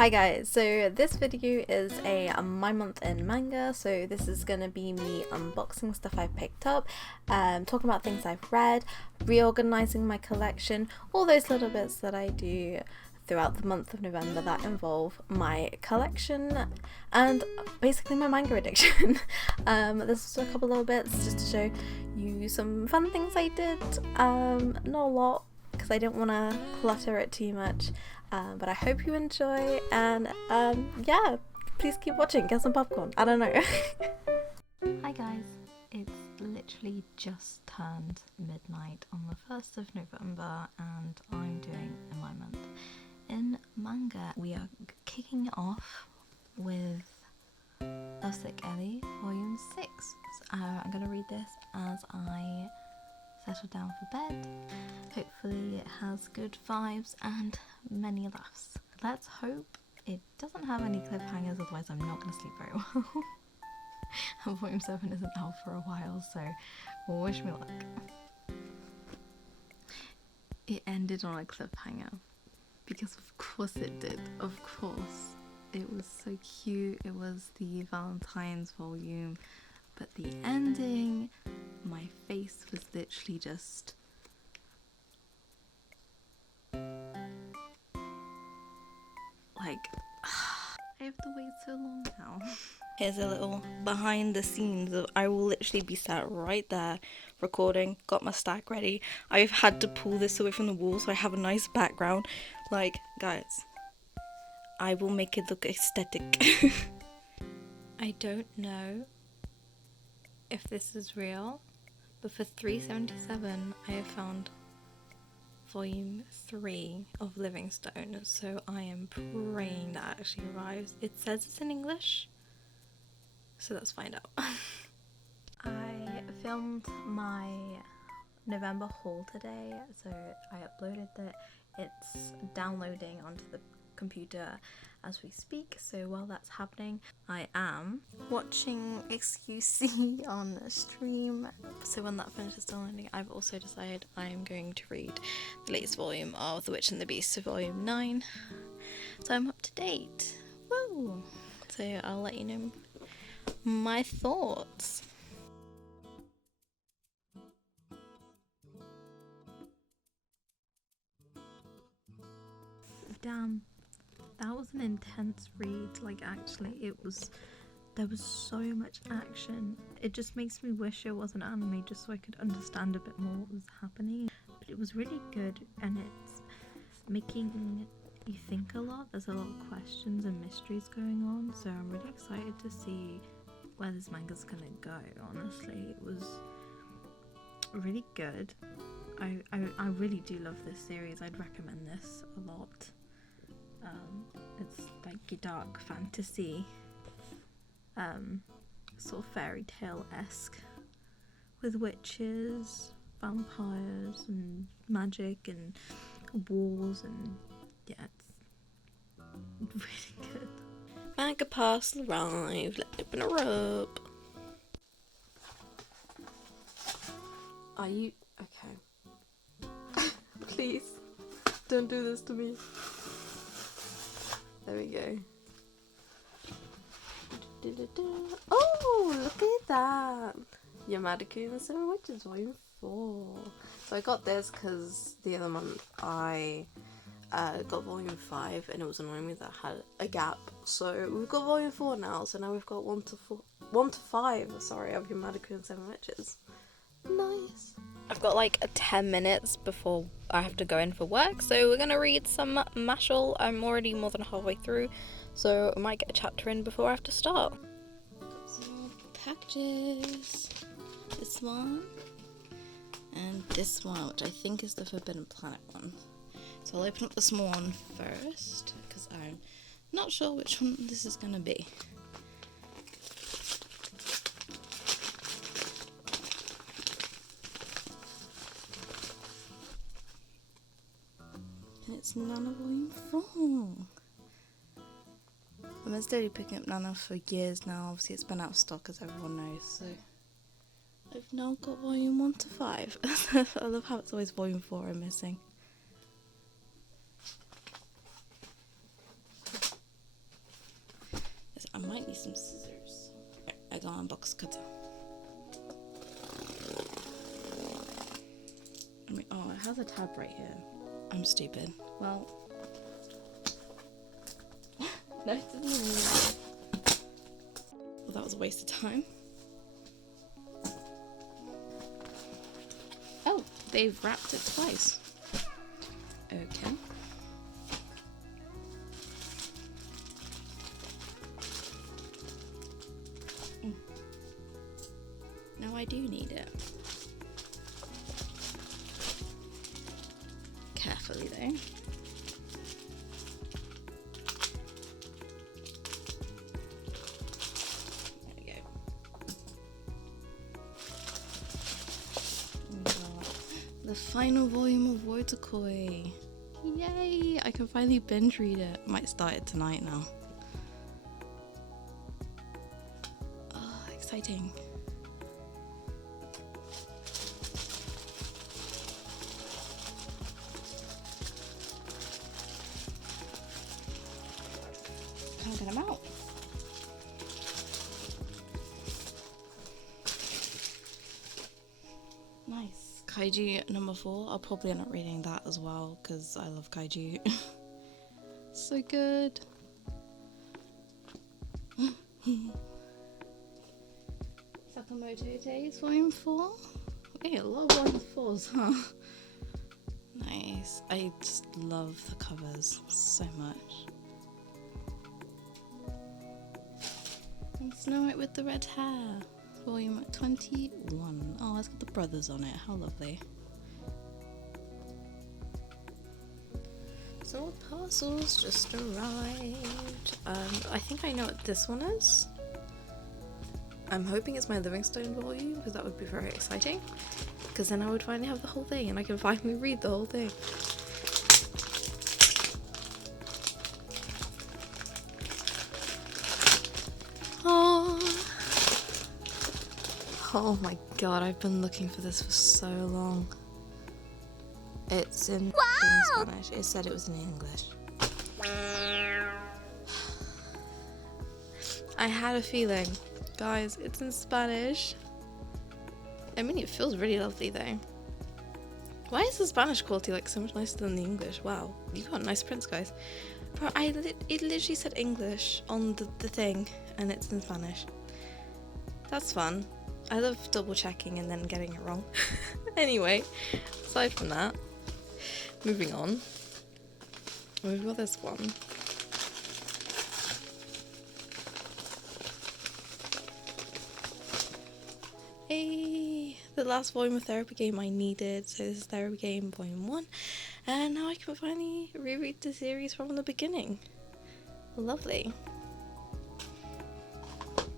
Hi guys, so this video is a my month in manga, so this is going to be me unboxing stuff I've picked up, talking about things I've read, reorganizing my collection, all those little bits that I do throughout the month of November that involve my collection and basically my manga addiction. This is a couple little bits just to show you some fun things I did, not a lot because I didn't want to clutter it too much. But I hope you enjoy, and yeah, please keep watching, get some popcorn, I don't know. Hi guys, it's literally just turned midnight on the 1st of November and I'm doing a my month in manga. We are kicking off with Lovesick Ellie, volume 6. I'm going to read this as I settle down for bed. Hopefully it has good vibes and many laughs. Let's hope it doesn't have any cliffhangers, otherwise I'm not going to sleep very well. And volume 7 isn't out for a while, so wish me luck. It ended on a cliffhanger, because of course it did, of course. It was so cute, it was the Valentine's volume, but the ending, my face was literally just like, I have to wait so long now. Here's a little behind the scenes of I will literally be sat right there recording, got my stack ready. I've had to pull this away from the wall so I have a nice background. Like, guys, I will make it look aesthetic. I don't know if this is real, but for $3.77 I have found volume 3 of Livingstone, so I am praying that actually arrives. It says it's in English, so let's find out. I filmed my November haul today, so I uploaded it. It's downloading onto the computer as we speak, so while that's happening I am watching Ex-Yakuza on stream. So when that finishes downloading, I've also decided I'm going to read the latest volume of The Witch and the Beast, so volume 9, so I'm up to date. Woo! So I'll let you know my thoughts. Damn, that was an intense read. Like, actually there was so much action. It just makes me wish it wasn't anime, just so I could understand a bit more what was happening. But it was really good, and it's making you think a lot. There's a lot of questions and mysteries going on, so I'm really excited to see where this manga's gonna go. Honestly, it was really good. I really do love this series. I'd recommend this a lot. It's like dark fantasy, sort of fairy tale-esque, with witches, vampires, and magic, and wars, and yeah, it's really good. Manga parcel arrived, let's open her up. Are you okay? Please, don't do this to me. There we go. Oh, look at that! Yamada-kun and the 7 Witches, volume 4. So I got this because the other month I got volume 5 and it was annoying me that I had a gap. So we've got volume 4 now, so now we've got 1 to 5, sorry, of Yamada-kun and 7 Witches. Nice. I've got like 10 minutes before I have to go in for work, so we're gonna read some Mashle. I'm already more than halfway through, so I might get a chapter in before I have to start. Some packages. This one and this one, which I think is the Forbidden Planet one. So I'll open up the small one first because I'm not sure which one this is gonna be. It's Nana volume 4. I've been steadily picking up Nana for years now. Obviously it's been out of stock, as everyone knows, so I've now got volume 1 to 5. I love how it's always volume 4 I'm missing. might need some scissors. I got a box cutter. Oh, it has a tab right here. I'm stupid. Well, no, it doesn't. Well, that was a waste of time. Oh, they've wrapped it twice. Okay. Now I do need it. Carefully though. There we go. The final volume of Wotakoi. Yay! I can finally binge read it. Might start it tonight now. Oh, exciting. Can't get them out. Nice. Kaiju number 4. I'll probably end up reading that as well because I love kaiju. So good. Sakamoto Days Volume 4. Hey, a lot of Volume 4s, huh? Nice. I just love the covers so much. And Snow White with the Red Hair, volume 21. Oh, it's got the brothers on it. How lovely. So parcels just arrived. I think I know what this one is. I'm hoping it's my Livingstone volume because that would be very exciting. Because then I would finally have the whole thing and I can finally read the whole thing. Oh my god, I've been looking for this for so long. It's in Spanish. It said it was in English. I had a feeling. Guys, it's in Spanish. I mean, it feels really lovely though. Why is the Spanish quality like so much nicer than the English? Wow, you got nice prints, guys. Bro, it literally said English on the thing, and it's in Spanish. That's fun. I love double checking and then getting it wrong. Anyway, aside from that, moving on. We've got this one. Hey, the last volume of Therapy Game I needed. So this is Therapy Game Volume 1. And now I can finally reread the series from the beginning. Lovely.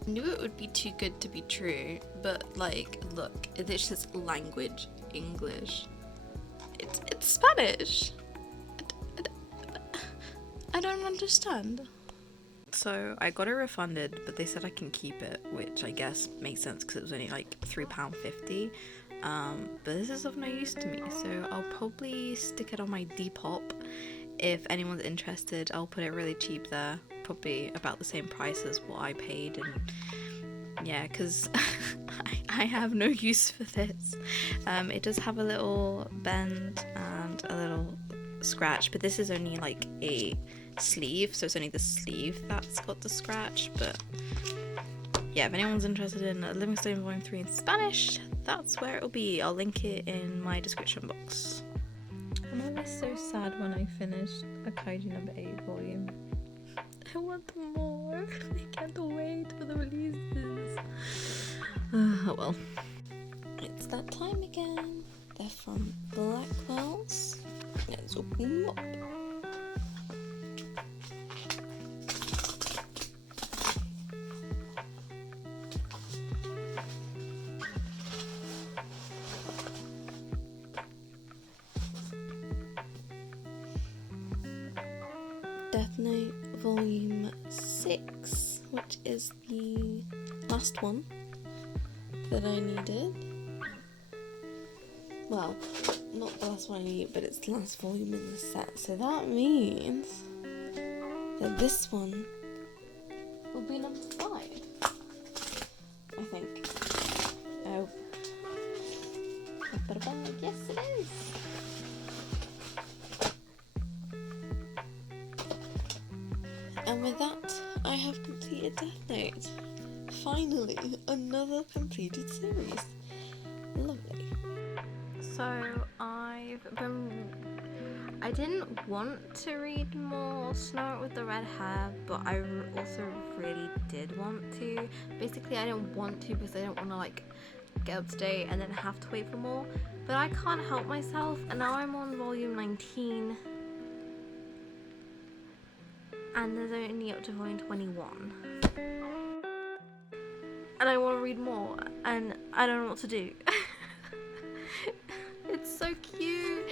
I knew it would be too good to be true, but like, look, it's just language, English. It's Spanish. I don't understand. So I got it refunded, but they said I can keep it, which I guess makes sense because it was only like £3.50. But this is of no use to me, so I'll probably stick it on my Depop. If anyone's interested, I'll put it really cheap there, probably about the same price as what I paid, and yeah, because I have no use for this. It does have a little bend and a little scratch, but this is only like a sleeve, so it's only the sleeve that's got the scratch. But yeah, if anyone's interested in Livingstone Volume 3 in Spanish, that's where it'll be. I'll link it in my description box. I'm always so sad when I finish a Kaiju No.8 volume. I want more. I can't wait for the releases. Oh well. It's that time again. They're from Blackwell's. Let's open them up. Death Note Volume 6, which is the last one that I needed. Well, not the last one I need, but it's the last volume in the set. So that means that this one will be number 5. I think. Oh. Yes, it is. And with that, I have completed Death Note. Finally, another completed series. Lovely. So I didn't want to read more Snow with the Red Hair, but I also really did want to. Basically, I didn't want to because I didn't want to like get up to date and then have to wait for more. But I can't help myself, and now I'm on volume 19. And there's only up to volume 21. And I want to read more, and I don't know what to do. It's so cute.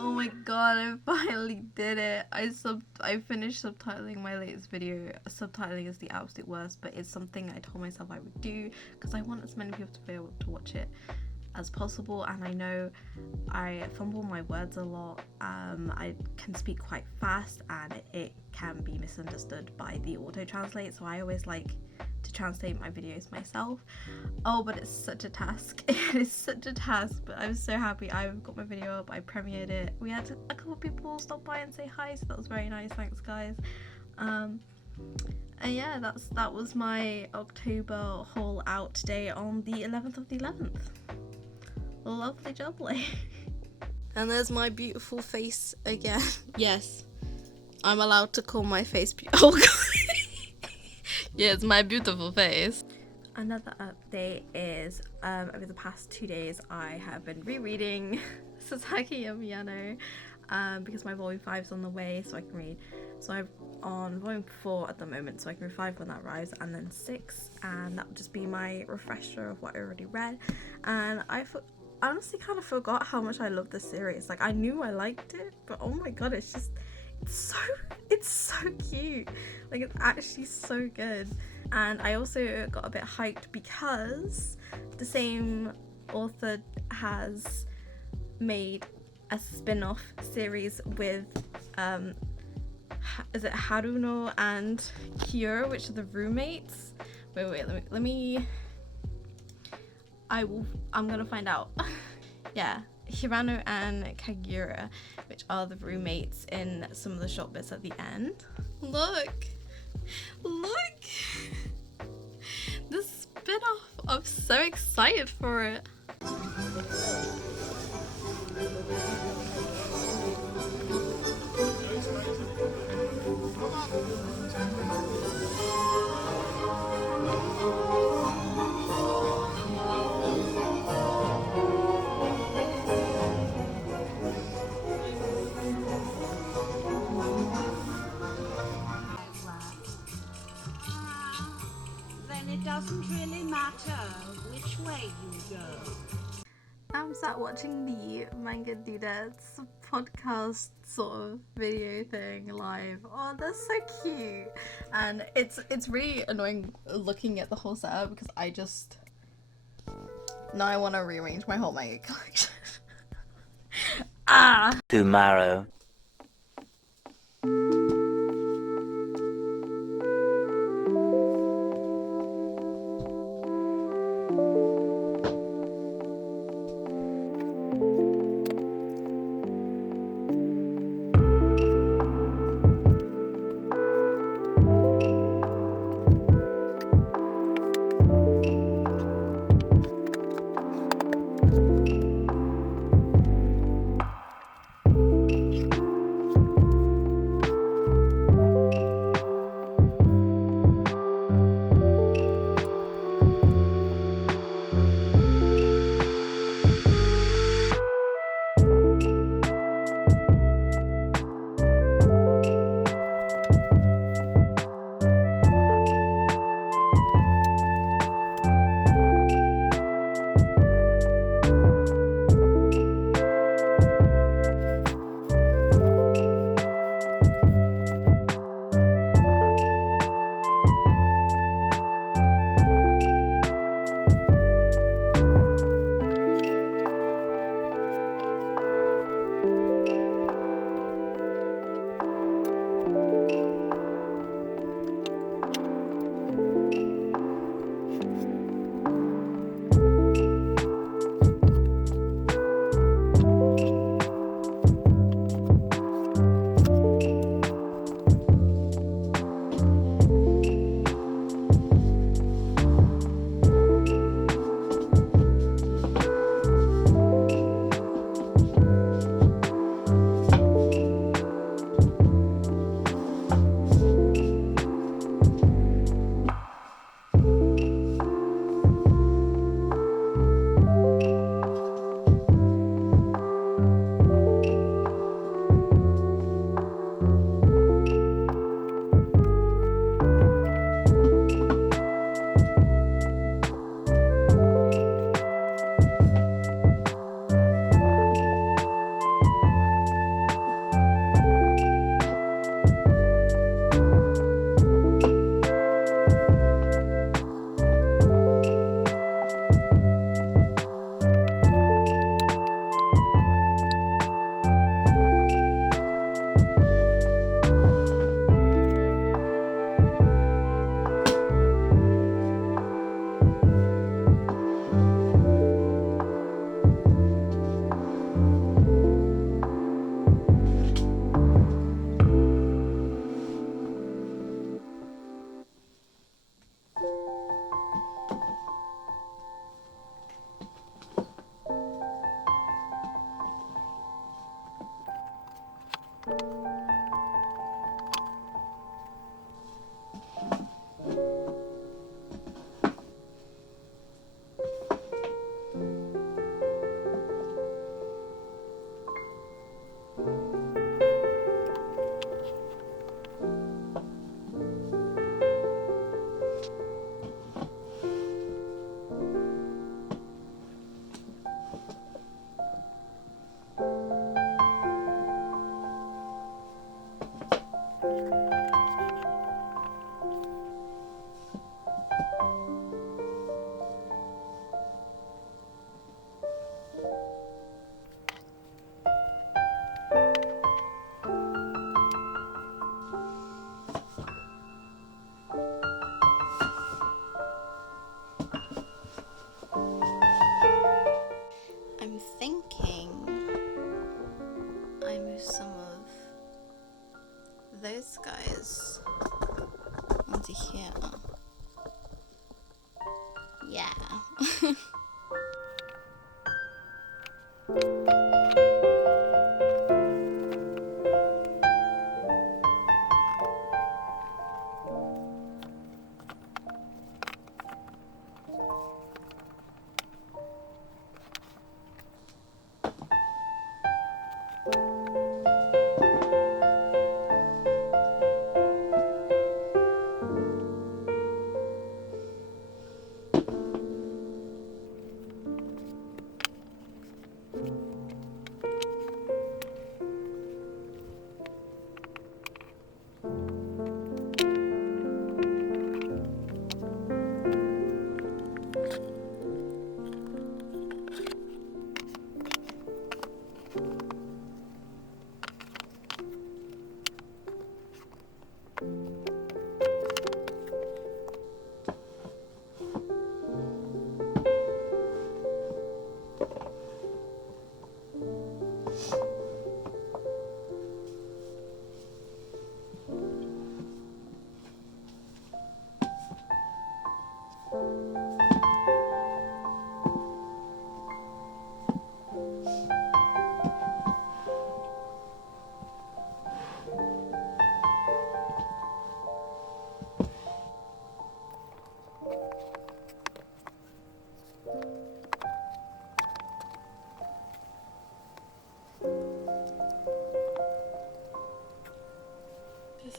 Oh my god, I finally did it. I finished subtitling my latest video. Subtitling is the absolute worst, but it's something I told myself I would do because I want as many people to be able to watch it as possible. And I know I fumble my words a lot. I can speak quite fast and it can be misunderstood by the auto translate, so I always like to translate my videos myself. Oh, but it's such a task. It is such a task, but I'm so happy I've got my video up. I premiered it. We had a couple of people stop by and say hi, so that was very nice. Thanks, guys. And yeah, that was my October haul out today on the 11th of the 11th. Lovely jubbly. And there's my beautiful face again. Yes, I'm allowed to call my face oh god. Yeah, it's my beautiful face. Another update is over the past 2 days I have been rereading Sasaki Miyano because my volume 5 is on the way, so I can read. So I'm on volume 4 at the moment, so I can read 5 when that arrives, and then 6, and that would just be my refresher of what I already read. And I honestly kind of forgot how much I love this series. Like, I knew I liked it, but oh my god, it's so cute. Like, it's actually so good. And I also got a bit hyped because the same author has made a spin-off series with is it Hirano and Kagiura, which are the roommates. Wait, I'm gonna find out. Yeah, Hirano and Kagiura, which are the roommates in some of the short bits at the end. Look! The spin-off! I'm so excited for it. It doesn't really matter which way you go. I'm sat watching the Manga Dudettes podcast sort of video thing live. Oh, they're so cute. And it's really annoying looking at the whole setup because now I want to rearrange my whole manga collection. Tomorrow.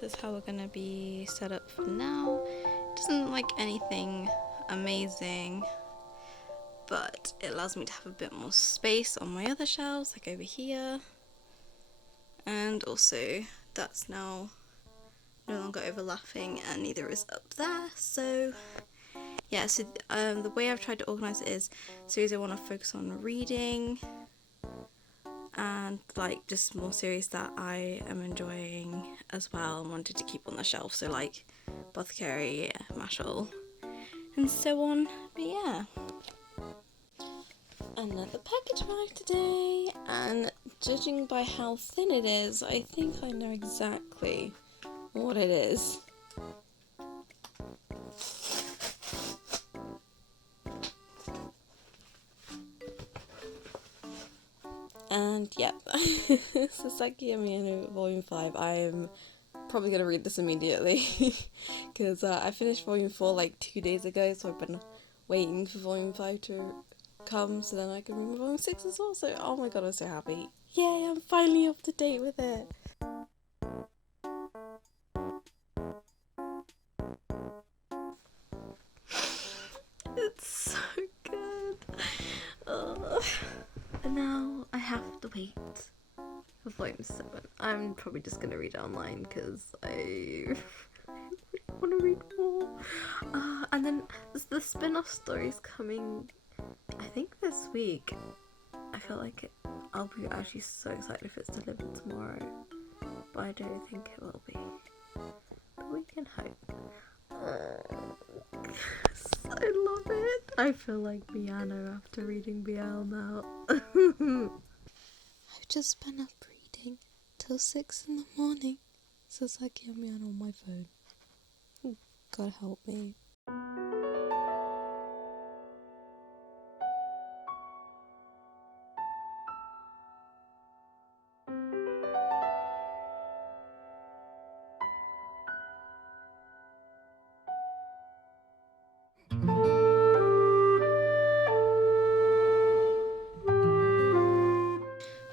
is how we're gonna be set up for now. It doesn't look like anything amazing, but it allows me to have a bit more space on my other shelves, like over here. And also that's now no longer overlapping, and neither is up there. So yeah, so the way I've tried to organise it is series I want to focus on reading, and like just more series that I am enjoying as well and wanted to keep on the shelf, so like Apothecary, Mashle, and so on. But yeah, another package arrived today, and judging by how thin it is, I think I know exactly what it is. And yep, Sasaki Miyano Volume 5. I'm probably going to read this immediately because I finished Volume 4 like 2 days ago, so I've been waiting for Volume 5 to come so then I can read Volume 6 as well. So oh my god, I'm so happy. Yay, I'm finally up to date with it. It's so good. And now I have to wait for Volume 7. I'm probably just going to read it online because I really want to read more. And then the spin-off story's coming, I think this week. I feel like I'll be actually so excited if it's delivered tomorrow, but I don't think it will be. But we can hope. I love it. I feel like Miyano after reading BL now. I've just been up reading till 6 in the morning. Sasaki Miyano on my phone. God help me.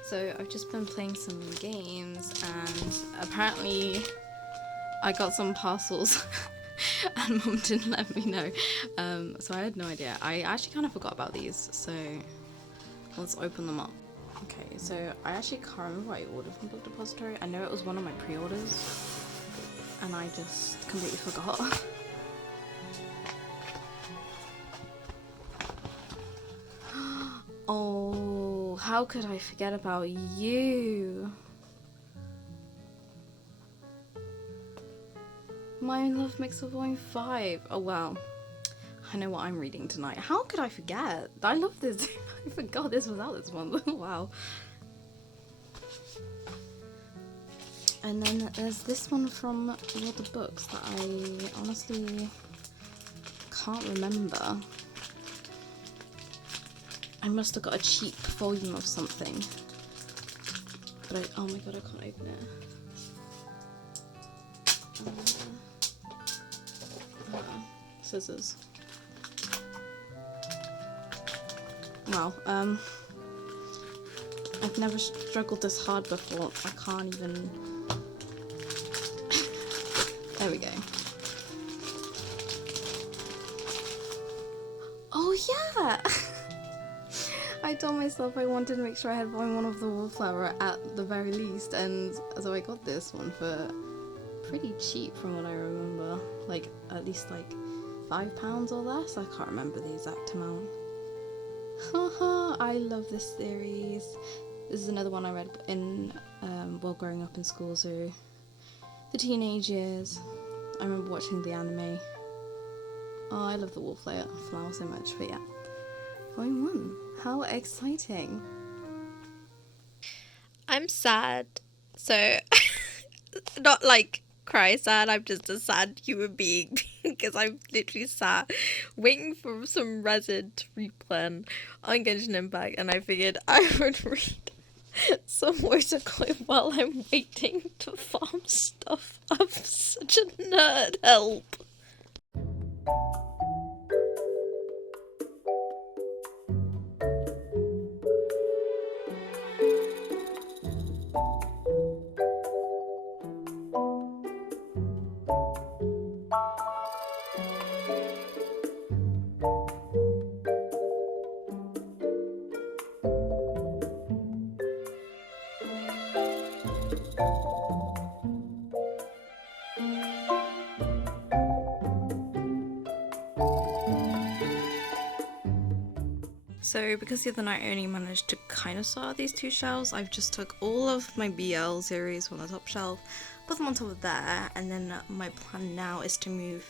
So I've just been playing some games, and apparently I got some parcels and Mum didn't let me know, so I had no idea. I actually kind of forgot about these, so let's open them up. Okay, so I actually can't remember what I ordered from Book Depository. I know it was one of my pre-orders and I just completely forgot. Oh, how could I forget about you? My Love Mixer Volume 5. Oh wow. I know what I'm reading tonight. How could I forget? I love this. I forgot this was out this month. Wow. And then there's this one from World of Books that I honestly can't remember. I must have got a cheap volume of something. But oh my god, I can't open it. Scissors. Wow, I've never struggled this hard before. I can't even... There we go. Oh yeah! I told myself I wanted to make sure I had volume 1 of the Wallflower at the very least, and so I got this one for pretty cheap from what I remember. Like, at least like £5 or less? I can't remember the exact amount. Haha, I love this series. This is another one I read in, while growing up in school, so the teenage years. I remember watching the anime. Oh, I love the Wallflower so much, but yeah. Volume 1. How exciting. I'm sad. So, not like cry sad, I'm just a sad human being because I'm literally sat waiting for some resin to replan on Genshin Impact, and I figured I would read some Watercoin while I'm waiting to farm stuff. I'm such a nerd, help. So because the other night I only managed to kind of sort out these two shelves, I've just took all of my BL series from the top shelf, put them on top of there, and then my plan now is to move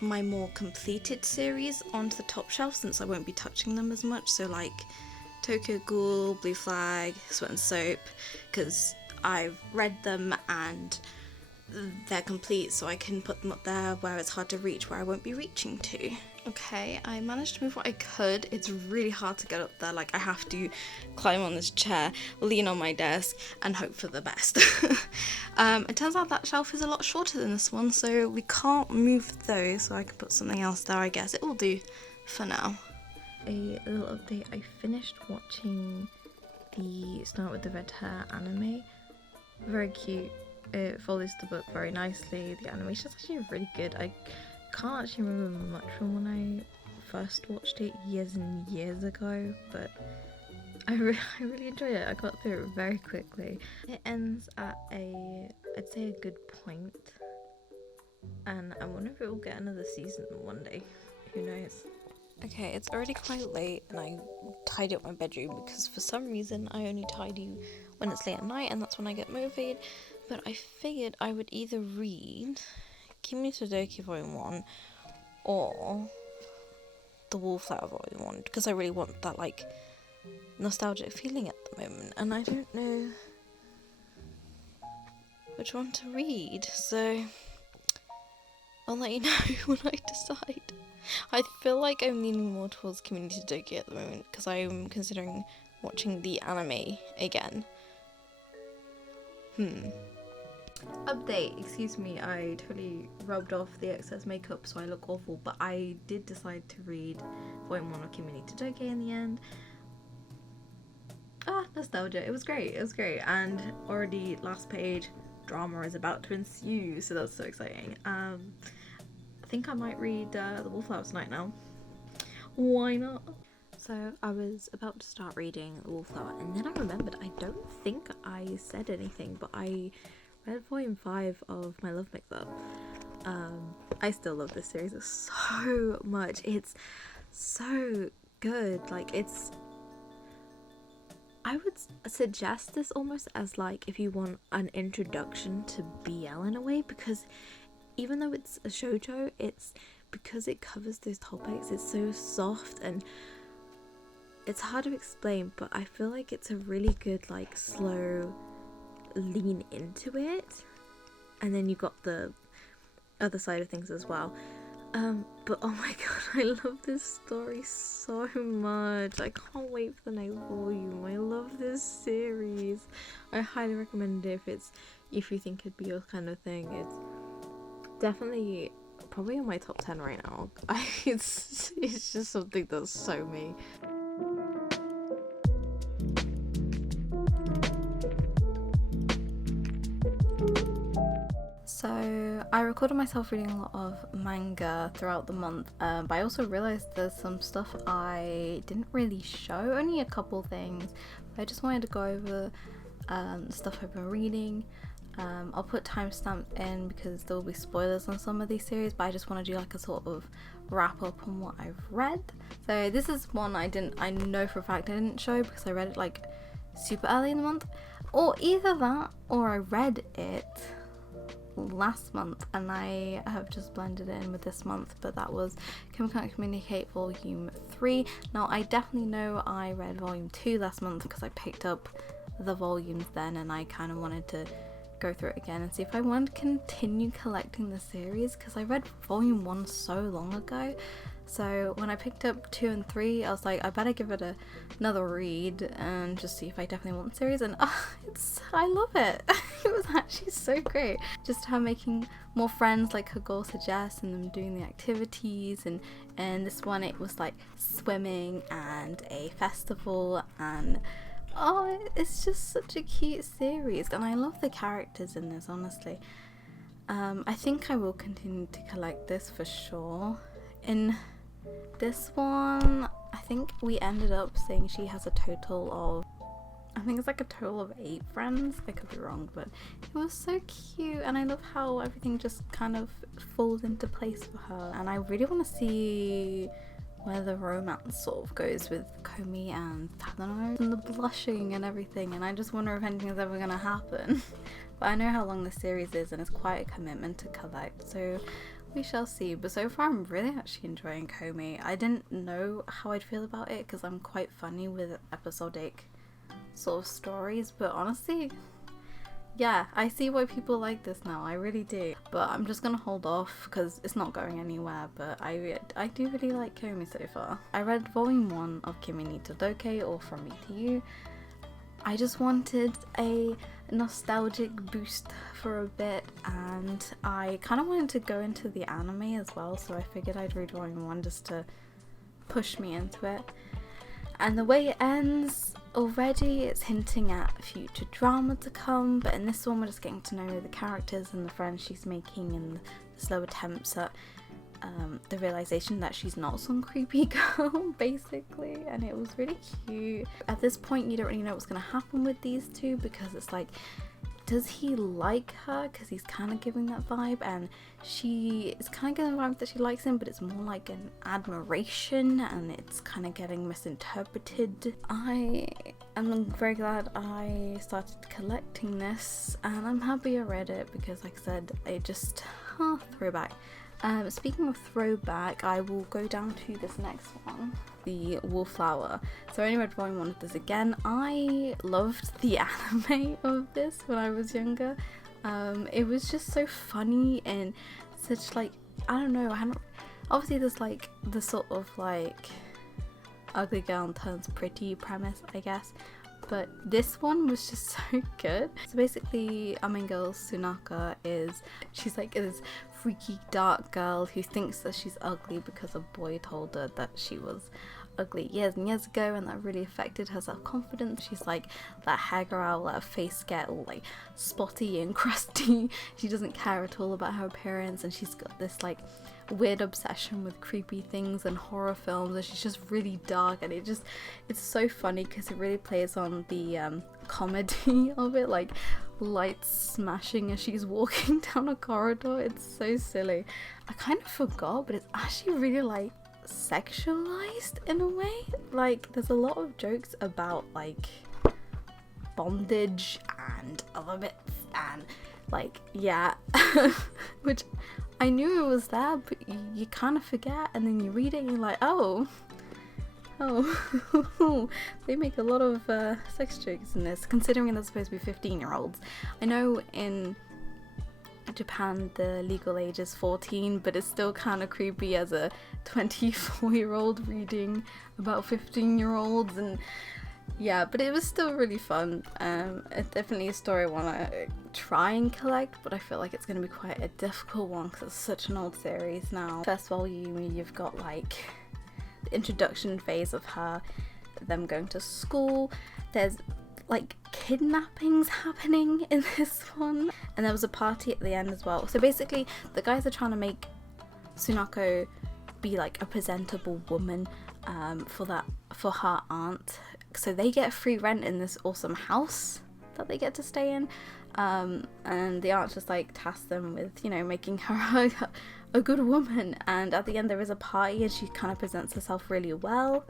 my more completed series onto the top shelf since I won't be touching them as much. So like Tokyo Ghoul, Blue Flag, Sweat and Soap, because I've read them and they're complete, so I can put them up there where it's hard to reach, where I won't be reaching to. Okay, I managed to move what I could. It's really hard to get up there. Like, I have to climb on this chair, lean on my desk, and hope for the best. It turns out that shelf is a lot shorter than this one, so we can't move those, so I can put something else there, I guess. It will do for now. A little update, I finished watching the Snow with the Red Hair anime. Very cute. It follows the book very nicely. The animation's actually really good. I can't actually remember much from when I first watched it years and years ago, but I really enjoyed it. I got through it very quickly. It ends at I'd say a good point, and I wonder if it will get another season one day. Who knows? Okay, it's already quite late and I tidied up my bedroom because for some reason I only tidy when it's late at night and that's when I get motivated. But I figured I would either read Kimi Todoke Volume 1 or the Wallflower Volume 1 because I really want that like nostalgic feeling at the moment and I don't know which one to read, so I'll let you know when I decide. I feel like I'm leaning more towards Community Todoke at the moment because I'm considering watching the anime again. Update, excuse me, I totally rubbed off the excess makeup so I look awful, but I did decide to read Volume 1 of Community Todoke in the end. Nostalgia, it was great, and already last page, drama is about to ensue, so that's so exciting. I think I might read the Wallflower tonight now. Why not? So I was about to start reading the Wallflower and then I remembered I don't think I said anything, but I read Volume 5 of My Love Mix-Up. I still love this series so much. It's so good. Like, I would suggest this almost as like if you want an introduction to BL in a way, because even though it's a shoujo, it's because it covers those topics, it's so soft and it's hard to explain, but I feel like it's a really good like slow lean into it, and then you got the other side of things as well. But oh my god, I love this story so much. I can't wait for the next volume. I love this series. I highly recommend it if you think it'd be your kind of thing. It's definitely probably in my top 10 right now. It's just something that's so me. So I recorded myself reading a lot of manga throughout the month, but I also realised there's some stuff I didn't really show, only a couple things. I just wanted to go over stuff I've been reading. I'll put timestamps in because there will be spoilers on some of these series, but I just want to do like a sort of wrap up on what I've read. So this is one I know for a fact I didn't show because I read it like super early in the month, or either that or I read it last month and I have just blended it in with this month, but that was Kimi Can't Communicate Volume 3. Now I definitely know I read Volume 2 last month because I picked up the volumes then and I kind of wanted to go through it again and see if I want to continue collecting the series because I read Volume 1 so long ago. So when I picked up 2 and 3, I was like, I better give it another read and just see if I definitely want the series. And I love it. It was actually so great. Just her making more friends like her goal suggests and them doing the activities. And this one, it was like swimming and a festival and it's just such a cute series. And I love the characters in this, honestly. I think I will continue to collect this for sure. In this one, I think we ended up saying she has a total of, I think it's like a total of 8 friends. I could be wrong, but it was so cute and I love how everything just kind of falls into place for her, and I really want to see where the romance sort of goes with Komi and Tadano and the blushing and everything, and I just wonder if anything's ever gonna happen. But I know how long the series is and it's quite a commitment to collect, so we shall see. But so far I'm really actually enjoying Komi. I didn't know how I'd feel about it because I'm quite funny with episodic sort of stories, but honestly, yeah, I see why people like this now, I really do. But I'm just gonna hold off because it's not going anywhere, but I do really like Komi so far. I read volume 1 of Kimi ni Todoke, or From Me to You. I just wanted a nostalgic boost for a bit, and I kind of wanted to go into the anime as well, so I figured I'd read volume 1 just to push me into it. And the way it ends, already it's hinting at future drama to come, but in this one we're just getting to know the characters and the friends she's making and the slow attempts at the realization that she's not some creepy girl, basically, and it was really cute. At this point you don't really know what's going to happen with these two, because it's like, does he like her? Because he's kind of giving that vibe, and she is kind of getting the vibe that she likes him, but it's more like an admiration, and it's kind of getting misinterpreted. I am very glad I started collecting this, and I'm happy I read it because, like I said, it just throwback. Speaking of throwback, I will go down to this next one, the Wallflower. So I only read volume 1 of this again. I loved the anime of this when I was younger. It was just so funny and such, like, I don't know, obviously there's like the sort of like ugly girl turns pretty premise, I guess, but this one was just so good. So basically our main girl Sunaka she's like this freaky dark girl who thinks that she's ugly because a boy told her that she was ugly years and years ago, and that really affected her self-confidence. She's like that hair girl, let her face get all like spotty and crusty. She doesn't care at all about her appearance, and she's got this like weird obsession with creepy things and horror films, and she's just really dark, and it's so funny because it really plays on the comedy of it, like lights smashing as she's walking down a corridor. It's so silly. I kind of forgot, but it's actually really like sexualized in a way. Like there's a lot of jokes about like bondage and other bits, and like, yeah, which I knew it was there, but you kind of forget, and then you read it and you're like, oh, they make a lot of sex jokes in this, considering they're supposed to be 15-year-olds. I know in Japan the legal age is 14, but it's still kind of creepy as a 24-year-old reading about 15-year-olds, and yeah, but it was still really fun. It's definitely a story I want to try and collect, but I feel like it's going to be quite a difficult one because it's such an old series now. First volume, you've got like the introduction phase of them going to school. There's like kidnappings happening in this one, and there was a party at the end as well. So basically the guys are trying to make Sunako be like a presentable woman for her aunt, so they get free rent in this awesome house that they get to stay in, and the aunt just like tasks them with, you know, making her a good woman, and at the end there is a party and she kind of presents herself really well.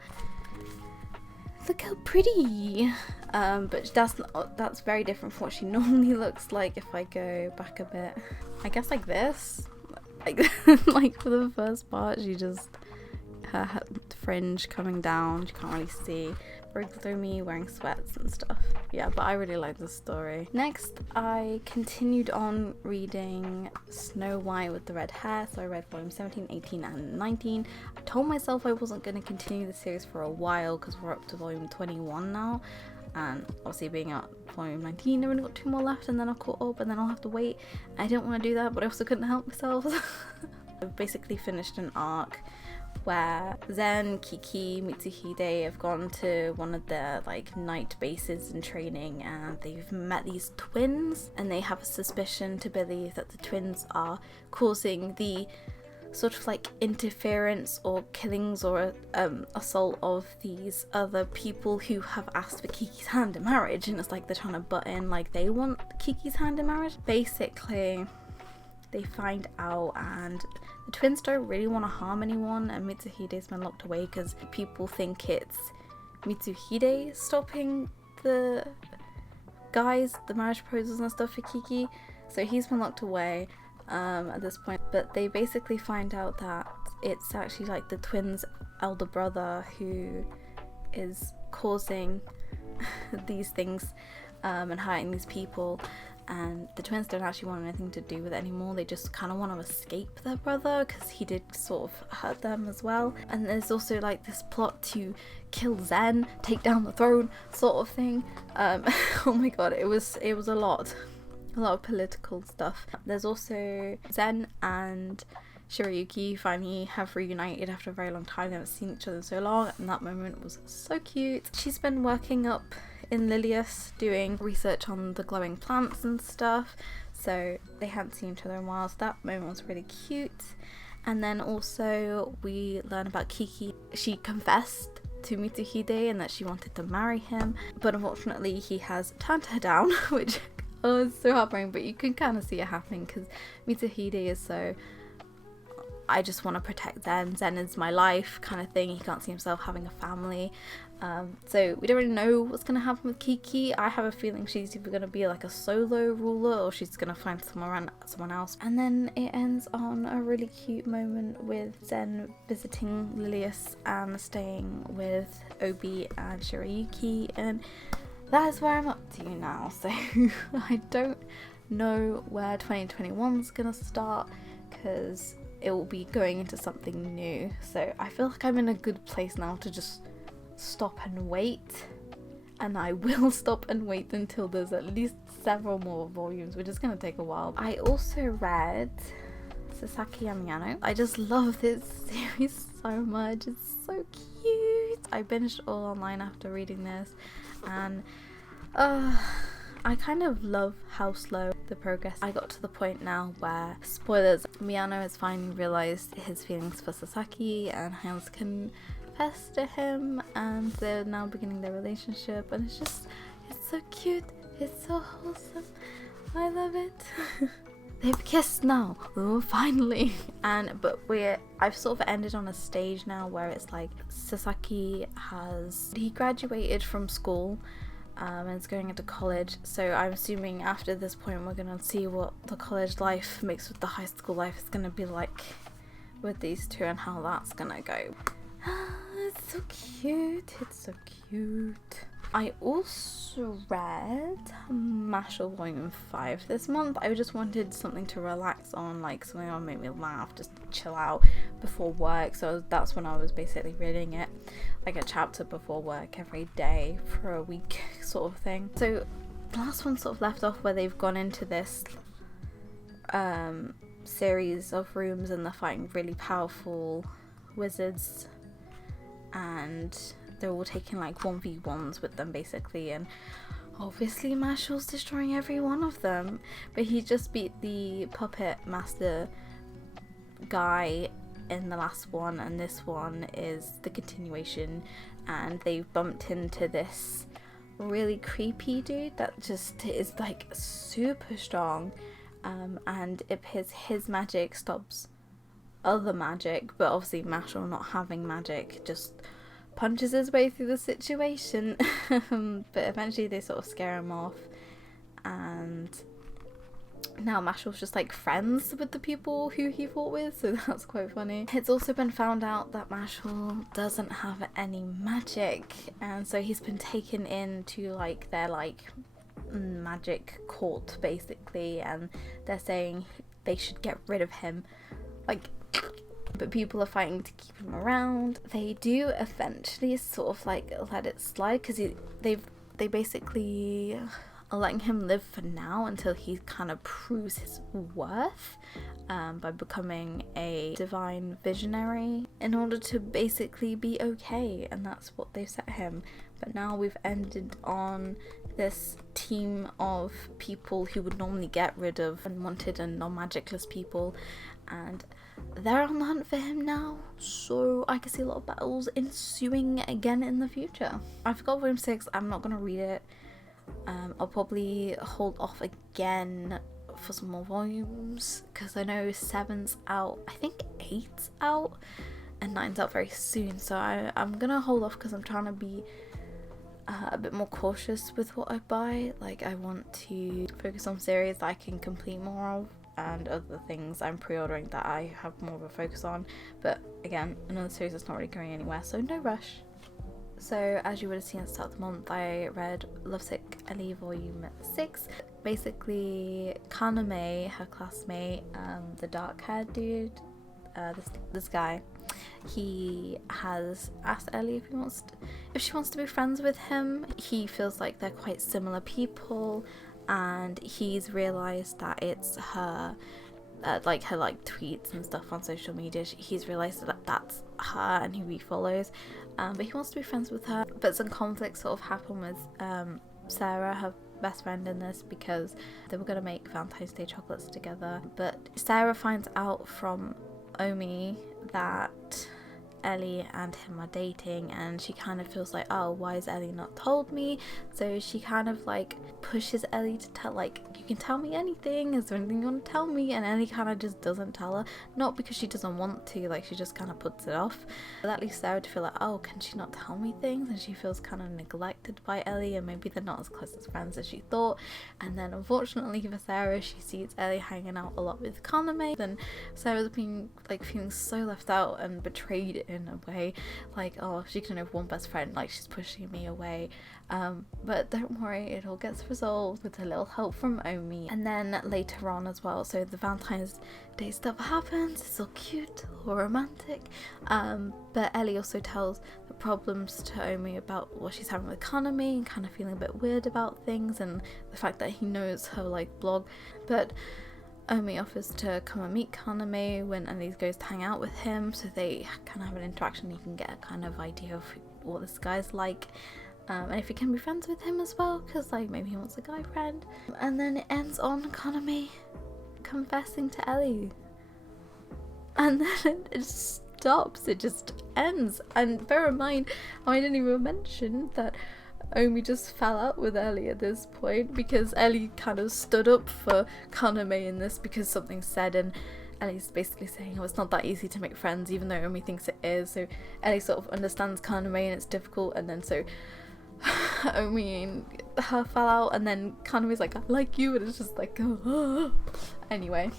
Look how pretty, but that's very different from what she normally looks like. If I go back a bit, I guess like this, like like for the first part, she just, her fringe coming down, she can't really see, breaks through me, wearing sweats and stuff. Yeah, but I really like this story. Next, I continued on reading Snow White with the Red Hair, so I read volume 17, 18 and 19. I told myself I wasn't going to continue the series for a while because we're up to volume 21 now, and obviously being at volume 19 I've only got 2 more left, and then I'll caught up, and then I'll have to wait. I didn't want to do that, but I also couldn't help myself. I've basically finished an arc where Zen, Kiki, Mitsuhide have gone to one of their like night bases in training, and they've met these twins, and they have a suspicion to believe that the twins are causing the sort of like interference or killings or assault of these other people who have asked for Kiki's hand in marriage, and it's like they're trying to butt in, like they want Kiki's hand in marriage. Basically they find out, and the twins don't really want to harm anyone, and Mitsuhide's been locked away because people think it's Mitsuhide stopping the guys, the marriage proposals and stuff for Kiki, so he's been locked away at this point. But they basically find out that it's actually like the twins' elder brother who is causing these things and hurting these people, and the twins don't actually want anything to do with it anymore. They just kind of want to escape their brother because he did sort of hurt them as well. And there's also like this plot to kill Zen, take down the throne sort of thing. Oh my god, it was a lot of political stuff. There's also Zen and Shirayuki finally have reunited after a very long time. They haven't seen each other in so long, and that moment was so cute. She's been working up in Lilius doing research on the glowing plants and stuff, so they hadn't seen each other in a while, so that moment was really cute. And then also we learn about Kiki. She confessed to Mitsuhide and that she wanted to marry him, but unfortunately he has turned her down, which it's so heartbreaking, but you can kind of see it happening because Mitsuhide is so, I just want to protect Zen. Zen is my life kind of thing. He can't see himself having a family. So we don't really know what's going to happen with Kiki. I have a feeling she's either going to be like a solo ruler or she's going to find someone else. And then it ends on a really cute moment with Zen visiting Lilius and staying with Obi and Shirayuki. And that is where I'm up to now. So I don't know where 2021's going to start because it will be going into something new. So I feel like I'm in a good place now to just stop and wait, and I will stop and wait until there's at least several more volumes, which is going to take a while. I also read Sasaki Miyano. I just love this series so much. It's so cute. I binged all online after reading this, and I kind of love how slow the progress. I got to the point now where, spoilers, Miyano has finally realised his feelings for Sasaki and has confessed to him, and they're now beginning their relationship, and it's so cute, it's so wholesome, I love it. They've kissed now, oh finally. But I've sort of ended on a stage now where it's like Sasaki he graduated from school and is going into college, so I'm assuming after this point we're gonna see what the college life mixed with the high school life is gonna be like with these two and how that's gonna go. It's so cute, it's so cute. I also read Mashle Volume 5 this month. I just wanted something to relax on, like something that would make me laugh, just chill out before work. So that's when I was basically reading it, like a chapter before work every day for a week sort of thing. So the last one sort of left off where they've gone into this series of rooms and they're fighting really powerful wizards, and they're all taking like 1v1s with them basically, and obviously Mashle's destroying every one of them, but he just beat the puppet master guy in the last one, and this one is the continuation, and they bumped into this really creepy dude that just is like super strong, and his magic stops other magic, but obviously Mashle, not having magic, just punches his way through the situation. But eventually they sort of scare him off, and now Mashle's just like friends with the people who he fought with, so that's quite funny. It's also been found out that Mashle doesn't have any magic, and so he's been taken into like their like magic court basically, and they're saying they should get rid of him, like, but people are fighting to keep him around. They do eventually sort of like let it slide because they basically are letting him live for now until he kind of proves his worth by becoming a divine visionary in order to basically be okay, and that's what they've set him. But now we've ended on this team of people who would normally get rid of unwanted and non-magicless people, and they're on the hunt for him now, so I can see a lot of battles ensuing again in the future. I forgot Volume 6, I'm not going to read it. I'll probably hold off again for some more volumes, because I know 7's out, I think 8's out, and 9's out very soon, so I'm gonna hold off because I'm trying to be a bit more cautious with what I buy. Like, I want to focus on series that I can complete more of, and other things I'm pre-ordering that I have more of a focus on. But again, another series that's not really going anywhere, so no rush. So as you would have seen at the start of the month, I read Lovesick Ellie volume 6. Basically, Kaname, her classmate, the dark haired dude, this guy, he has asked Ellie if she wants to be friends with him. He feels like they're quite similar people, and he's realized that it's her her tweets and stuff on social media. He's realized that that's her, and he refollows, but he wants to be friends with her. But some conflicts sort of happen with Sarah, her best friend, in this, because they were going to make Valentine's Day chocolates together, but Sarah finds out from Omi that Ellie and him are dating, and she kind of feels like, oh, why has Ellie not told me? So she kind of like pushes Ellie to tell, like, you can tell me anything, is there anything you want to tell me? And Ellie kind of just doesn't tell her, not because she doesn't want to, like, she just kind of puts it off. But that leaves Sarah to feel like, oh, can she not tell me things? And she feels kind of neglected by Ellie, and maybe they're not as close as friends as she thought. And then unfortunately for Sarah, she sees Ellie hanging out a lot with Kaname, and Sarah's been like feeling so left out and betrayed in a way, like, oh, she can have one best friend, like, she's pushing me away. But don't worry, it all gets resolved with a little help from Omi. And then later on as well, so the Valentine's Day stuff happens, it's all cute, all romantic, but Ellie also tells the problems to Omi about what she's having with Kaname, and kind of feeling a bit weird about things, and the fact that he knows her like blog. But Omi offers to come and meet Kaname when Ellie goes to hang out with him, so they kind of have an interaction. You can get a kind of idea of what this guy's like, and if you can be friends with him as well, because like maybe he wants a guy friend. And then it ends on Kaname confessing to Ellie, and then it stops, it just ends. And bear in mind, I didn't even mention that Omi just fell out with Ellie at this point, because Ellie kind of stood up for Kaname in this, because something said, and Ellie's basically saying, oh, it's not that easy to make friends, even though Omi thinks it is. So Ellie sort of understands Kaname and it's difficult, and then so Omi and her fell out, and then Kaname's like, I like you, and it's just like, oh. Anyway.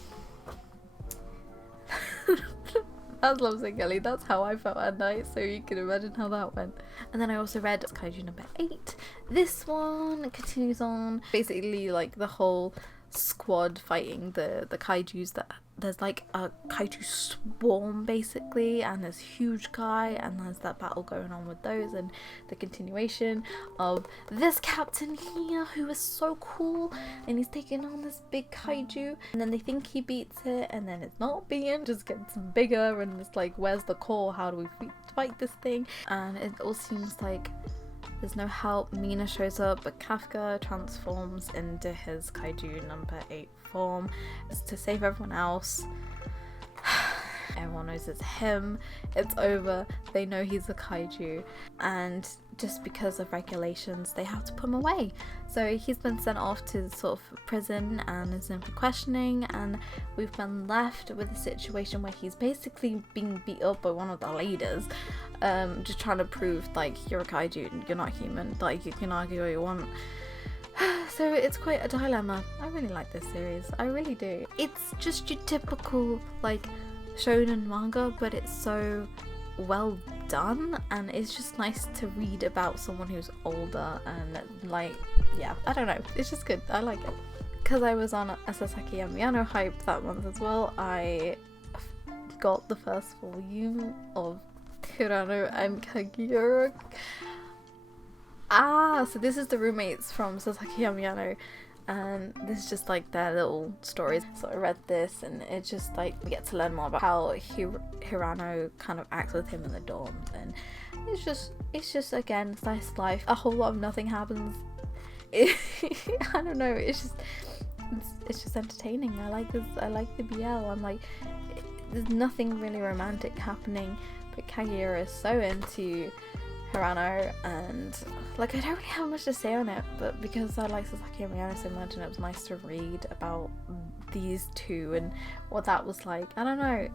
That's Lovesick Ellie, that's how I felt at night, so you can imagine how that went. And then I also read Kaiju No.8. This one continues on, basically like the whole squad fighting the kaijus. That there's like a kaiju swarm basically, and there's huge guy, and there's that battle going on with those, and the continuation of this captain here who is so cool, and he's taking on this big kaiju, and then they think he beats it, and then it's not being, just gets bigger, and it's like, where's the core, how do we fight this thing? And it all seems like there's no help. Mina shows up, but Kafka transforms into his Kaiju No.8 form. It's to save everyone else. Everyone knows it's him. It's over. They know he's a kaiju, and just because of regulations, they have to put him away. So he's been sent off to sort of prison and is in for questioning, and we've been left with a situation where he's basically being beat up by one of the leaders, just trying to prove like, you're a kaiju, you're not human, like, you can argue all you want. So it's quite a dilemma. I really like this series, I really do. It's just your typical like shonen manga, but it's so well done, and it's just nice to read about someone who's older, and like, yeah, I don't know, it's just good. I like it. Because I was on a Sasaki Miyano hype that month as well, I got the first volume of Hirano Kagiura. So this is the roommates from Sasaki Miyano, and this is just like their little stories. So I read this, and it's just like we get to learn more about how Hirano kind of acts with him in the dorms, and it's just again slice of life. A whole lot of nothing happens. I don't know, it's just entertaining. I like this. I like the BL. I'm like, there's nothing really romantic happening, but Kagiura is so into Hirano, and like I don't really have much to say on it, but because I like Sasaki Miyano so much and it was nice to read about these two and what that was like. I don't know,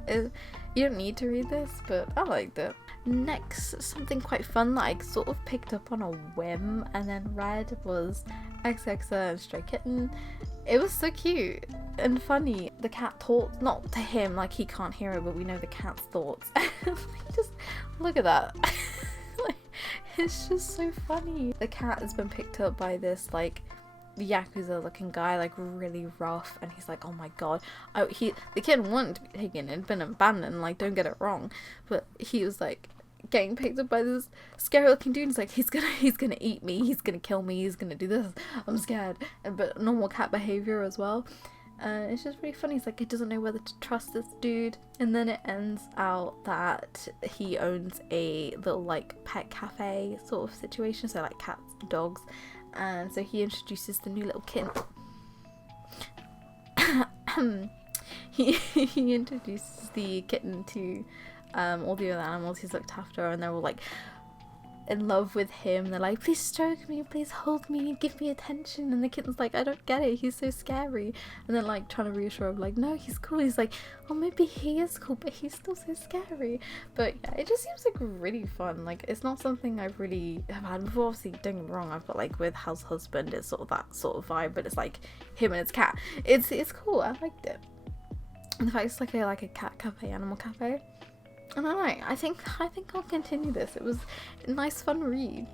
you don't need to read this, but I liked it. Next, something quite fun that I sort of picked up on a whim and then read was Ex-Yakuza and Stray Kitten. It was so cute and funny. The cat talks, not to him, like he can't hear it, but we know the cat's thoughts. Just look at that. Like, it's just so funny. The cat has been picked up by this like Yakuza looking guy, like really rough, and he's like, oh my god. The kitten wanted to be taken, it had been abandoned, like don't get it wrong, but he was like getting picked up by this scary looking dude. He's like, he's gonna eat me, he's gonna kill me, he's gonna do this, I'm scared. But normal cat behavior as well. It's just really funny. He's like, he doesn't know whether to trust this dude, and then it ends out that he owns a little like pet cafe sort of situation, so like cats, dogs, and so he introduces the new little kitten. he introduces the kitten to all the other animals he's looked after, and they're all like in love with him. They're like, please stroke me, please hold me, give me attention. And the kitten's like, I don't get it, he's so scary. And then like trying to reassure him, like, no, he's cool. He's like, oh, maybe he is cool, but he's still so scary. But yeah, it just seems like really fun. Like, it's not something I really have had before. Obviously, don't get me wrong, I've got like with House Husband, it's sort of that sort of vibe, but it's like him and his cat. It's cool. I liked it. And the fact it's like a cat cafe, animal cafe. I don't know, I think I'll continue this. It was a nice fun read.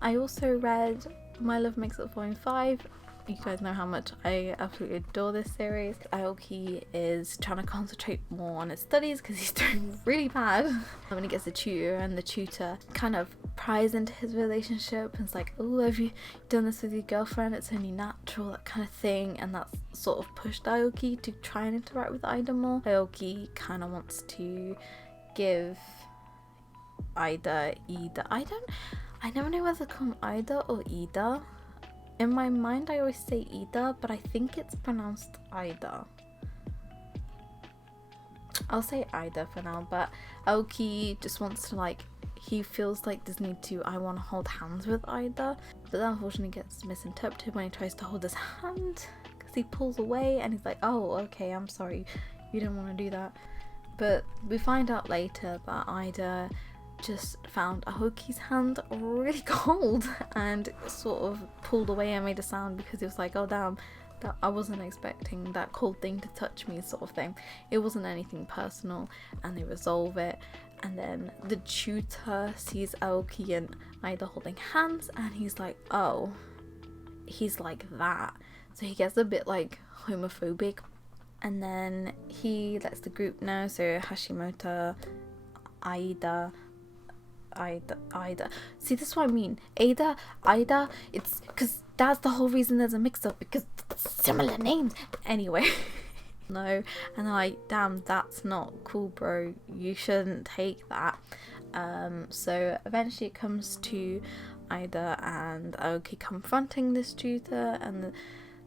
I also read My Love Makes Up Volume 5. You guys know how much I absolutely adore this series. Aoki is trying to concentrate more on his studies because he's doing really bad. When he gets a tutor, and the tutor kind of pries into his relationship and is like, oh, have you done this with your girlfriend? It's only natural, that kind of thing. And that's sort of pushed Aoki to try and interact with Ida more. Aoki kind of wants to give Ida. I never know whether to call him Ida or Ida. In my mind I always say Ida, but I think it's pronounced Ida. I'll say Ida for now, but Aoki just wants to like, he feels like this need to, I want to hold hands with Ida, but that unfortunately gets misinterpreted when he tries to hold his hand because he pulls away and he's like, oh okay, I'm sorry, you didn't want to do that. But we find out later that Ida just found Aoki's hand really cold and sort of pulled away and made a sound because he was like, oh damn, that I wasn't expecting that cold thing to touch me, sort of thing. It wasn't anything personal, and they resolve it. And then the tutor sees Aoki and Ida holding hands and he's like, oh, he's like that. So he gets a bit like homophobic. And then he lets the group know, so Hashimoto, Ida. See, this is what I mean. Ida, it's because that's the whole reason there's a mix-up, because similar names. Anyway, no, and they're like, damn, that's not cool, bro. You shouldn't take that. So eventually it comes to Ida and Aoki confronting this tutor, and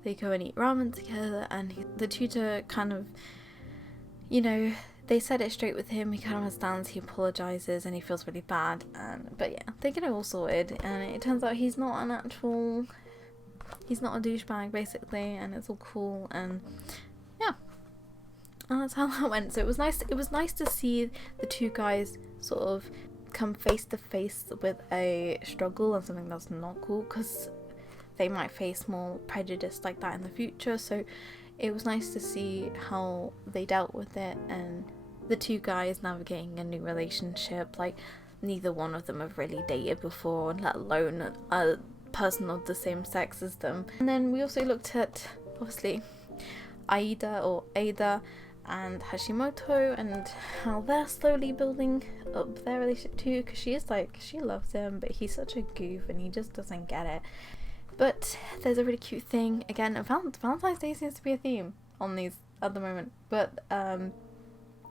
they go and eat ramen together, and the tutor kind of, you know, they said it straight with him. He kind of understands, he apologizes, and he feels really bad. But yeah, they get it all sorted, and it turns out he's not a douchebag basically, and it's all cool, and yeah, and that's how that went. So it was nice. It was nice to see the two guys sort of come face to face with a struggle and something that's not cool, because they might face more prejudice like that in the future. So it was nice to see how they dealt with it, and the two guys navigating a new relationship. Like, neither one of them have really dated before, let alone a person of the same sex as them. And then we also looked at, obviously, Ada and Hashimoto, and how they're slowly building up their relationship too, because she loves him, but he's such a goof and he just doesn't get it. But there's a really cute thing, again, Valentine's Day seems to be a theme on these at the moment, but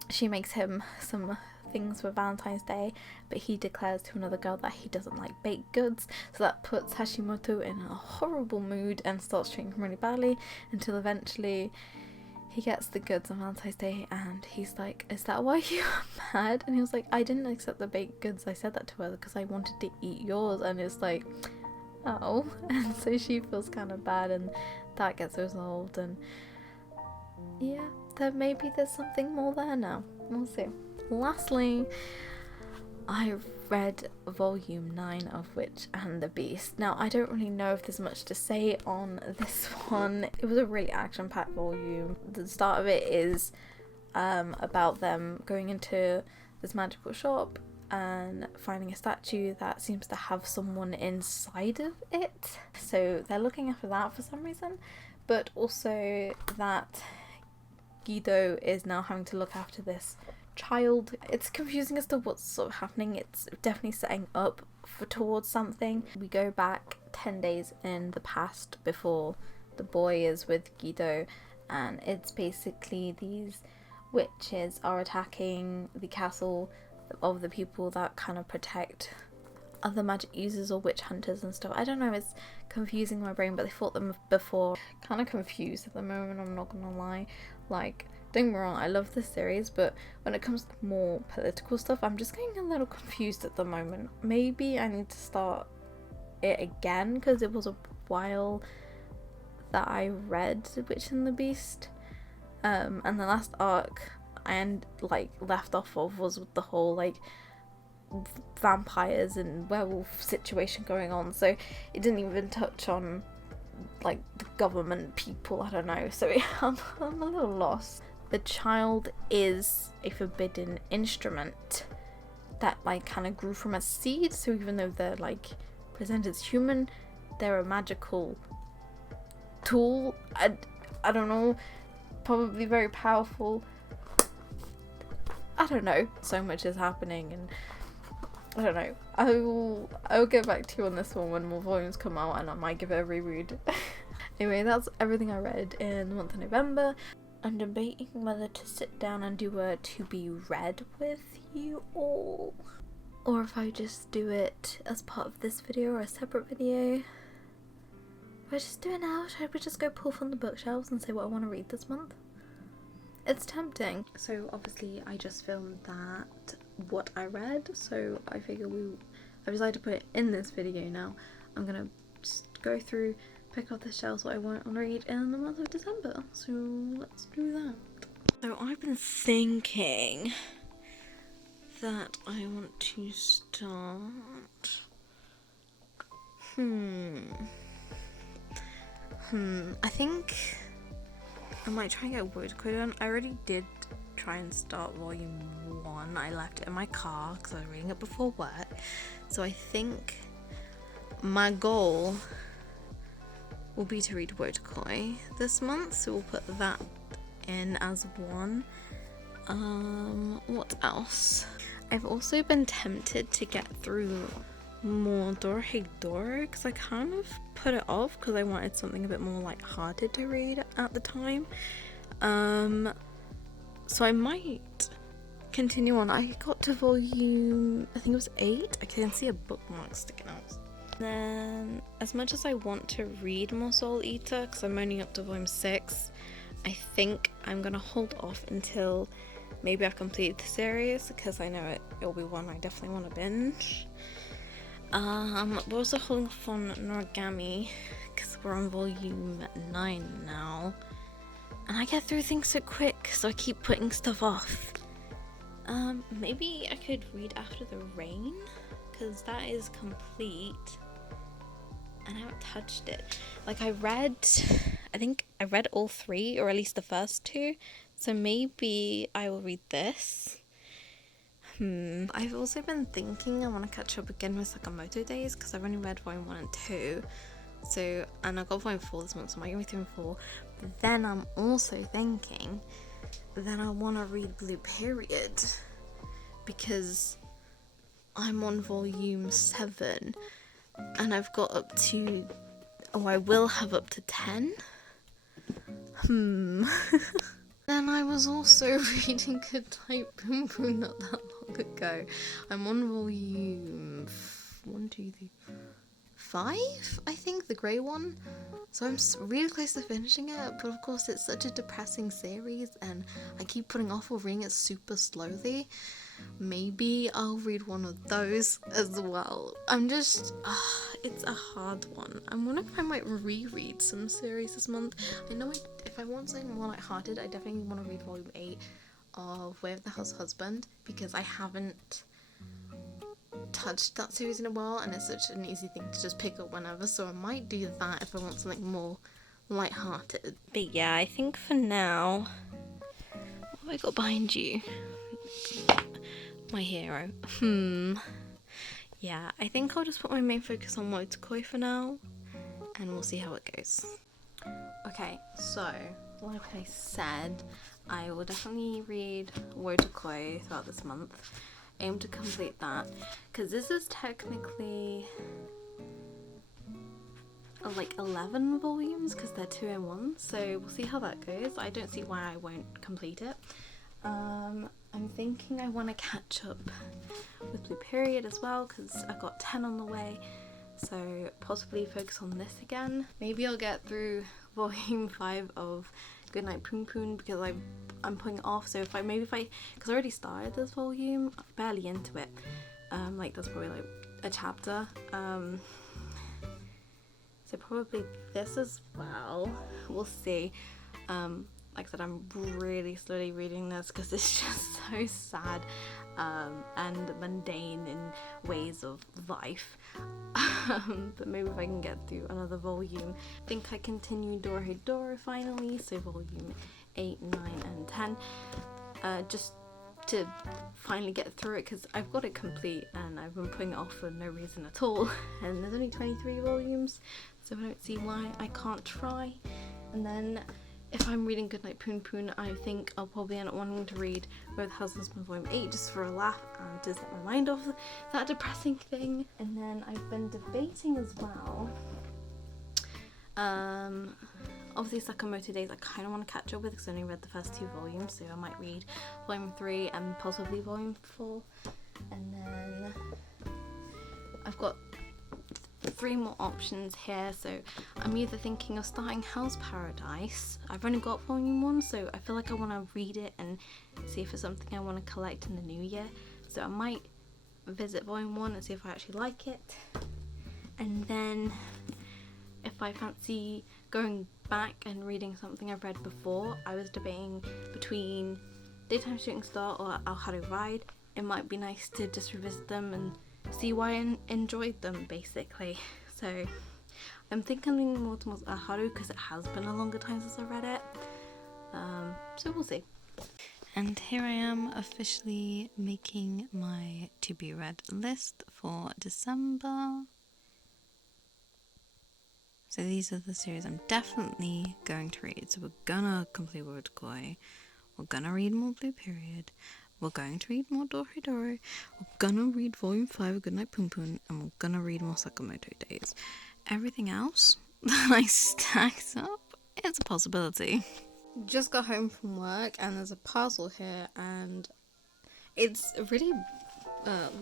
she makes him some things for Valentine's Day, but he declares to another girl that he doesn't like baked goods, so that puts Hashimoto in a horrible mood and starts treating him really badly, until eventually he gets the goods on Valentine's Day and he's like, is that why you are mad? And he was like, I didn't accept the baked goods. I said that to her because I wanted to eat yours. And it's like, oh. And so she feels kind of bad and that gets resolved. And yeah, maybe there's something more there now. We'll see. Lastly, I read volume 9 of Witch and the Beast. Now, I don't really know if there's much to say on this one. It was a really action-packed volume. The start of it is about them going into this magical shop and finding a statue that seems to have someone inside of it. So they're looking after that for some reason, but also that Guido is now having to look after this child. It's confusing as to what's sort of happening. It's definitely setting up towards something. We go back 10 days in the past before the boy is with Guido, and it's basically these witches are attacking the castle of the people that kind of protect other magic users or witch hunters and stuff. I don't know, it's confusing my brain, but I fought them before. Kind of confused at the moment, I'm not gonna lie. Like, don't get me wrong, I love this series, but when it comes to more political stuff, I'm just getting a little confused at the moment. Maybe I need to start it again, because it was a while that I read Witch and the Beast. And the last arc I left off of was with the whole like vampires and werewolf situation going on, so it didn't even touch on like the government people, I don't know, so I'm a little lost. The child is a forbidden instrument that like kind of grew from a seed, so even though they're like presented as human, they're a magical tool. I don't know, probably very powerful. I don't know, so much is happening, and I don't know. I will get back to you on this one when more volumes come out, and I might give it a reread. Anyway, that's everything I read in the month of November. I'm debating whether to sit down and do a to be read with you all, or if I just do it as part of this video or a separate video. If I just do it now, should we just go pull from the bookshelves and say what I want to read this month? It's tempting. So obviously I just filmed that what I read, so I figure I decided to put it in this video now. I'm gonna just go through, pick off the shelves what I want to read in the month of December, so let's do that. So I've been thinking that I want to start I think I might try and get Wood Code on. I already did try and start volume 1. I left it in my car because I was reading it before work. So I think my goal will be to read Wodokoi this month. So we'll put that in as one. What else? I've also been tempted to get through more Dorohedoro because I kind of put it off because I wanted something a bit more light-hearted to read at the time. So I might continue on. I got to volume, I think it was 8. I can see a bookmark sticking out. Then, as much as I want to read more Soul Eater because I'm only up to volume 6, I think I'm gonna hold off until maybe I complete the series because I know it'll be one I definitely want to binge. We're also holding off on Noragami because we're on volume 9 now, and I get through things so quick, so I keep putting stuff off. Maybe I could read After the Rain because that is complete and I haven't touched it. Like I think I read all 3, or at least the first 2, so maybe I will read this. I've also been thinking I want to catch up again with Sakamoto Days because I've only read volume 1 and 2, so, and I got volume 4 this month, so I might get me through 4. But then I'm also thinking that I want to read Blue Period because I'm on volume 7 and I've got up to, I will have up to 10. Then I was also reading Good Night Boom Boom not that long ago. I'm on volume 1, 2, 3, 5, I think, the grey one. So I'm really close to finishing it, but of course it's such a depressing series and I keep putting off reading it super slowly. Maybe I'll read one of those as well. I'm just, it's a hard one. I'm wondering if I might reread some series this month. I know if I want something more lighthearted, I definitely want to read volume 8 of Way of the House Husband, because I haven't touched that series in a while and it's such an easy thing to just pick up whenever, so I might do that if I want something more lighthearted. But yeah, I think for now, what have I got behind you? My hero. Yeah, I think I'll just put my main focus on Wotakoi for now and we'll see how it goes. Okay, so like I said, I will definitely read Wotakoi throughout this month. Aim to complete that, because this is technically like 11 volumes because they're 2 in 1, so we'll see how that goes. I don't see why I won't complete it. I'm thinking I want to catch up with Blue Period as well because I've got 10 on the way, so possibly focus on this again. Maybe I'll get through volume 5 of Goodnight Poon Poon because I'm putting it off, so if I because I already started this volume, I'm barely into it, like that's probably like a chapter, so probably this as well, we'll see. Like I said, I'm really slowly reading this because it's just so sad and mundane in ways of life. But maybe if I can get through another volume. I think I continue Dorohedoro finally, so volume 8, 9 and 10, just to finally get through it because I've got it complete and I've been putting it off for no reason at all, and there's only 23 volumes, so I don't see why I can't try. And then if I'm reading Goodnight Poon Poon, I think I'll probably end up wanting to read Both Houses from Volume 8 just for a laugh and to get my mind off that depressing thing. And then I've been debating as well. Obviously Sakamoto Days I kind of want to catch up with because I only read the first 2 volumes, so I might read Volume 3 and possibly Volume 4. And then I've got 3 more options here, so I'm either thinking of starting Hell's Paradise. I've only got volume 1, so I feel like I want to read it and see if it's something I want to collect in the new year, so I might visit volume 1 and see if I actually like it. And then if I fancy going back and reading something I've read before, I was debating between Daytime Shooting Star or Al Haru Ride. It might be nice to just revisit them and see why I enjoyed them, basically. So I'm thinking I'm leaning more towards Al Haru because it has been a longer time since I read it. So we'll see. And here I am officially making my to be read list for December. So these are the series I'm definitely going to read. So we're gonna complete Wotakoi, we're gonna read more Blue Period, we're going to read more Dorohedoro, we're gonna read volume 5 of Goodnight Poon Poon, and we're gonna read more Sakamoto Days. Everything else that I stacked up, it's a possibility. Just got home from work and there's a parcel here and it's really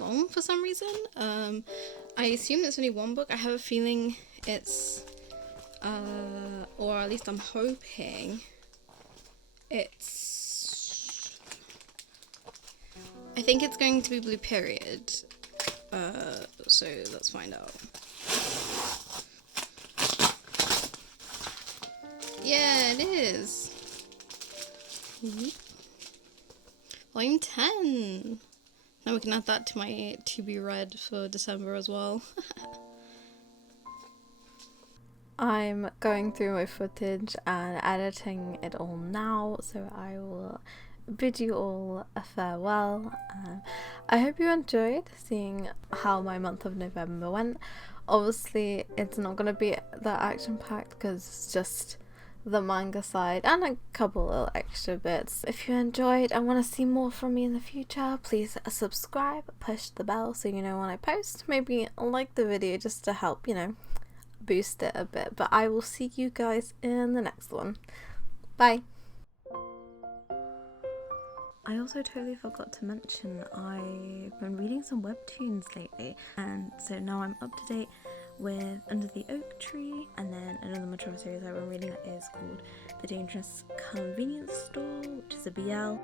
long for some reason. I assume it's only 1 book. I have a feeling it's or at least I'm hoping it's, I think it's going to be Blue Period, so let's find out. Yeah, it is. Volume 10. Now we can add that to my to be read for December as well. I'm going through my footage and editing it all now, so I will bid you all a farewell. I hope you enjoyed seeing how my month of November went. Obviously it's not going to be that action packed because it's just the manga side and a couple little extra bits. If you enjoyed and want to see more from me in the future, please subscribe, push the bell so you know when I post. Maybe like the video just to help, boost it a bit. But I will see you guys in the next one. Bye. I also totally forgot to mention I've been reading some webtoons lately, and so now I'm up to date with Under the Oak Tree, and then another Motoro series I've been reading that is called The Dangerous Convenience Store, which is a BL.